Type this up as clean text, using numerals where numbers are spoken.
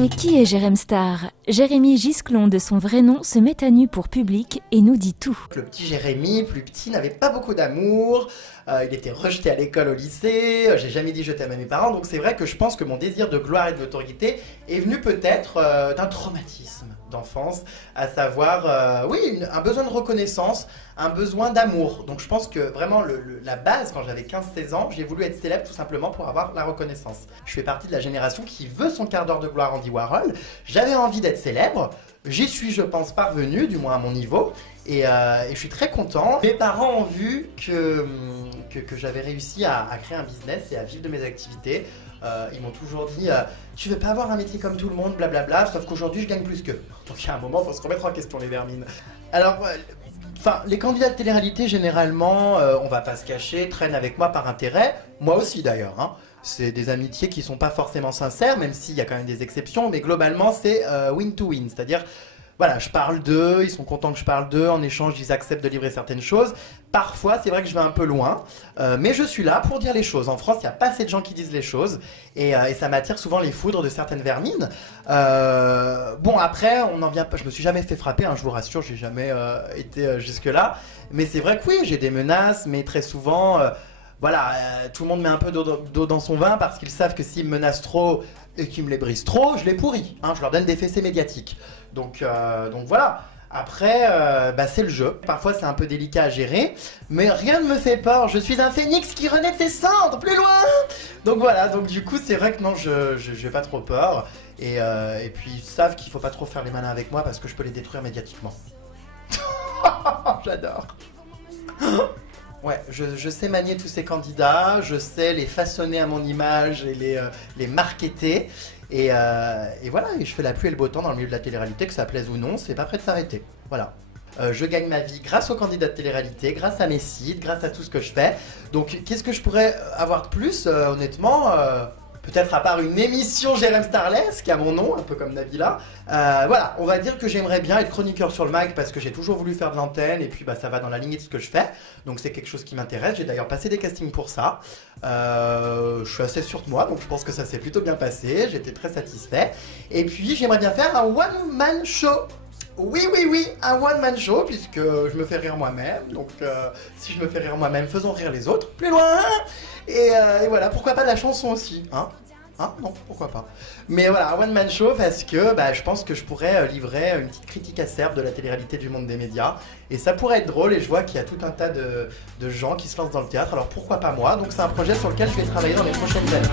Mais qui est Jérém Star? Jérémy Gisclon, de son vrai nom, se met à nu pour public et nous dit tout. Le petit Jérémy, plus petit, n'avait pas beaucoup d'amour, il était rejeté à l'école, au lycée, j'ai jamais dit je t'aime à mes parents, donc c'est vrai que je pense que mon désir de gloire et de notoriété est venu peut-être d'un traumatisme d'enfance, à savoir, oui, un besoin de reconnaissance, un besoin d'amour. Donc je pense que vraiment la base, quand j'avais 15-16 ans, j'ai voulu être célèbre tout simplement pour avoir la reconnaissance. Je fais partie de la génération qui veut son quart d'heure de gloire Andy Warhol, j'avais envie d'être célèbre, j'y suis je pense parvenu, du moins à mon niveau, et je suis très content. Mes parents ont vu que j'avais réussi à créer un business et à vivre de mes activités. Ils m'ont toujours dit tu veux pas avoir un métier comme tout le monde, blablabla, sauf qu'aujourd'hui je gagne plus qu'eux. Donc il y a un moment, il faut se remettre en question les vermines. Alors, les candidats de télé-réalité, généralement, on va pas se cacher, traînent avec moi par intérêt, moi aussi d'ailleurs, hein. C'est des amitiés qui sont pas forcément sincères, même s'il y a quand même des exceptions, mais globalement c'est win to win, c'est-à-dire voilà, je parle d'eux, ils sont contents que je parle d'eux, en échange ils acceptent de livrer certaines choses. Parfois c'est vrai que je vais un peu loin, mais je suis là pour dire les choses. En France il n'y a pas assez de gens qui disent les choses, et ça m'attire souvent les foudres de certaines vermines. Bon après, on n'en vient pas, je me suis jamais fait frapper, hein, je vous rassure, j'ai jamais été jusque là. Mais c'est vrai que oui, j'ai des menaces, mais très souvent... Voilà, tout le monde met un peu d'eau dans son vin parce qu'ils savent que s'ils me menacent trop et qu'ils me les brisent trop, je les pourris, hein, je leur donne des fessées médiatiques. Donc voilà, après, c'est le jeu. Parfois c'est un peu délicat à gérer, mais rien ne me fait peur, je suis un phénix qui renaît de ses cendres, plus loin. Donc voilà, donc du coup c'est vrai que non, j'ai pas trop peur. Et puis ils savent qu'il faut pas trop faire les malins avec moi parce que je peux les détruire médiatiquement. J'adore. Ouais, je sais manier tous ces candidats, je sais les façonner à mon image et les marketer. Et voilà, et je fais la pluie et le beau temps dans le milieu de la télé-réalité, que ça plaise ou non, c'est pas prêt de s'arrêter. Voilà. Je gagne ma vie grâce aux candidats de télé-réalité, grâce à mes sites, grâce à tout ce que je fais. Donc qu'est-ce que je pourrais avoir de plus, honnêtement peut-être à part une émission Jérém Starless, qui a mon nom, un peu comme Nabila. Voilà, on va dire que j'aimerais bien être chroniqueur sur le mag parce que j'ai toujours voulu faire de l'antenne et puis ça va dans la lignée de ce que je fais. Donc c'est quelque chose qui m'intéresse, j'ai d'ailleurs passé des castings pour ça. Je suis assez sûr de moi, donc je pense que ça s'est plutôt bien passé, j'étais très satisfait. Et puis j'aimerais bien faire un one-man show. Oui, oui, oui, un one-man show, puisque je me fais rire moi-même. Donc si je me fais rire moi-même, faisons rire les autres. Plus loin. Et voilà, pourquoi pas de la chanson aussi, hein? Hein? Non, pourquoi pas. Mais voilà, un one-man show parce que je pense que je pourrais livrer une petite critique acerbe de la télé-réalité du monde des médias. Et ça pourrait être drôle et je vois qu'il y a tout un tas de gens qui se lancent dans le théâtre, alors pourquoi pas moi? Donc c'est un projet sur lequel je vais travailler dans les prochaines années.